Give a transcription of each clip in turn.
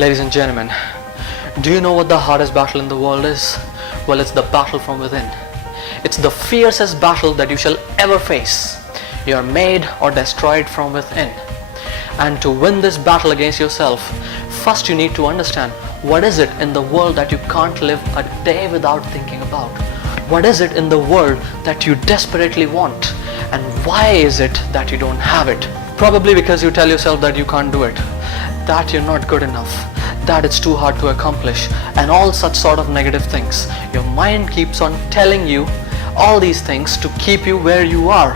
Ladies and gentlemen, do you know what the hardest battle in the world is? Well, it's the battle from within. It's the fiercest battle that you shall ever face. You are made or destroyed from within. And to win this battle against yourself, first you need to understand what is it in the world that you can't live a day without thinking about. What is it in the world that you desperately want? And why is it that you don't have it? Probably because you tell yourself that you can't do it, that you're not good enough, that it's too hard to accomplish, and all such sort of negative things. Your mind keeps on telling you all these things to keep you where you are.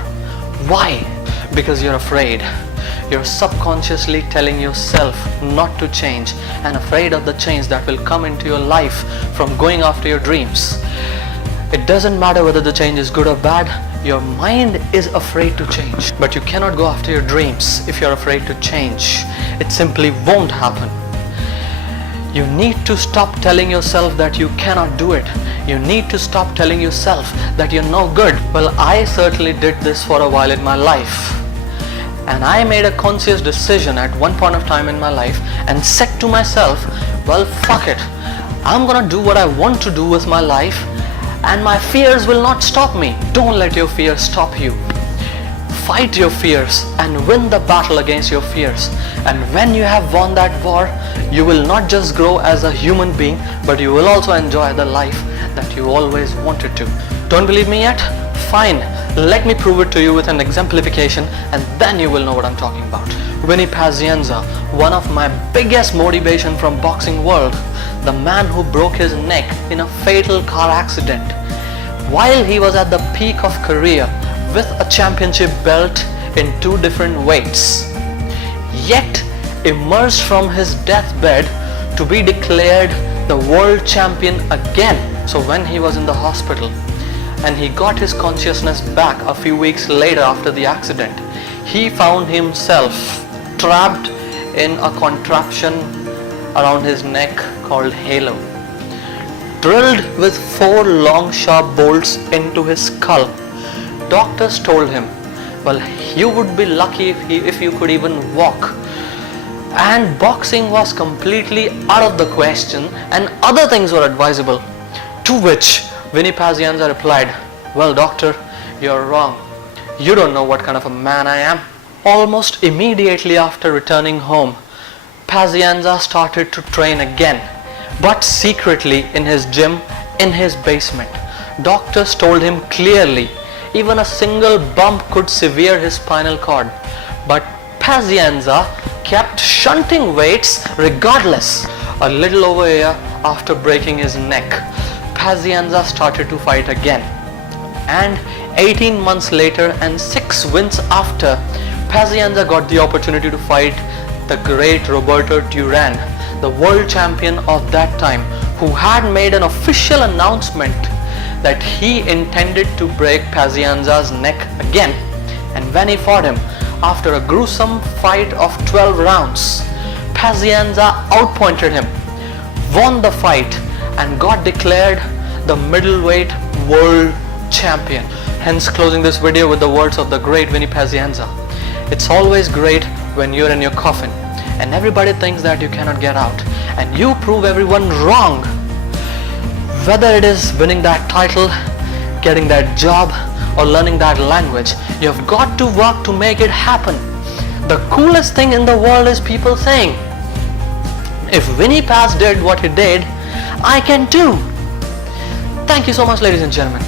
Why? Because you're afraid. You're subconsciously telling yourself not to change and afraid of the change that will come into your life from going after your dreams. It doesn't matter whether the change is good or bad, your mind is afraid to change. But you cannot go after your dreams if you're afraid to change. It simply won't happen. You need to stop telling yourself that you cannot do it. You need to stop telling yourself that you're no good. Well, I certainly did this for a while in my life. And I made a conscious decision at one point of time in my life and said to myself, well, fuck it. I'm gonna do what I want to do with my life, and my fears will not stop me. Don't let your fears stop you. Fight your fears and win the battle against your fears. And when you have won that war, you will not just grow as a human being, but you will also enjoy the life that you always wanted to. Don't believe me yet? Fine. Let me prove it to you with an exemplification, and then you will know what I'm talking about. Vinny Pazienza, one of my biggest motivation from boxing world, the man who broke his neck in a fatal car accident while he was at the peak of career with a championship belt in 2 different weights, yet emerged from his deathbed to be declared the world champion again. So when he was in the hospital and he got his consciousness back a few weeks later after the accident, he found himself trapped in a contraption around his neck called halo, drilled with 4 long sharp bolts into his skull. Doctors told him, well, you would be lucky if you could even walk, and boxing was completely out of the question and other things were advisable. To which Vinny Pazienza replied, well, doctor, you're wrong. You don't know what kind of a man I am. Almost immediately after returning home, Pazienza started to train again, but secretly in his gym in his basement. Doctors told him clearly even a single bump could sever his spinal cord, but Pazienza kept shunting weights regardless. A little over a year after breaking his neck, Pazienza started to fight again, and 18 months later and 6 wins after, Pazienza got the opportunity to fight the great Roberto Duran, the world champion of that time, who had made an official announcement that he intended to break Pazienza's neck again. And when he fought him, after a gruesome fight of 12 rounds, Pazienza outpointed him, won the fight, and got declared the middleweight world champion. Hence, closing this video with the words of the great Vinny Pazienza. It's always great when you're in your coffin and everybody thinks that you cannot get out, and you prove everyone wrong. Whether it is winning that title, getting that job, or learning that language, you've got to work to make it happen. The coolest thing in the world is people saying, if Vinny Paz did what he did, I can too. Thank you so much, ladies and gentlemen.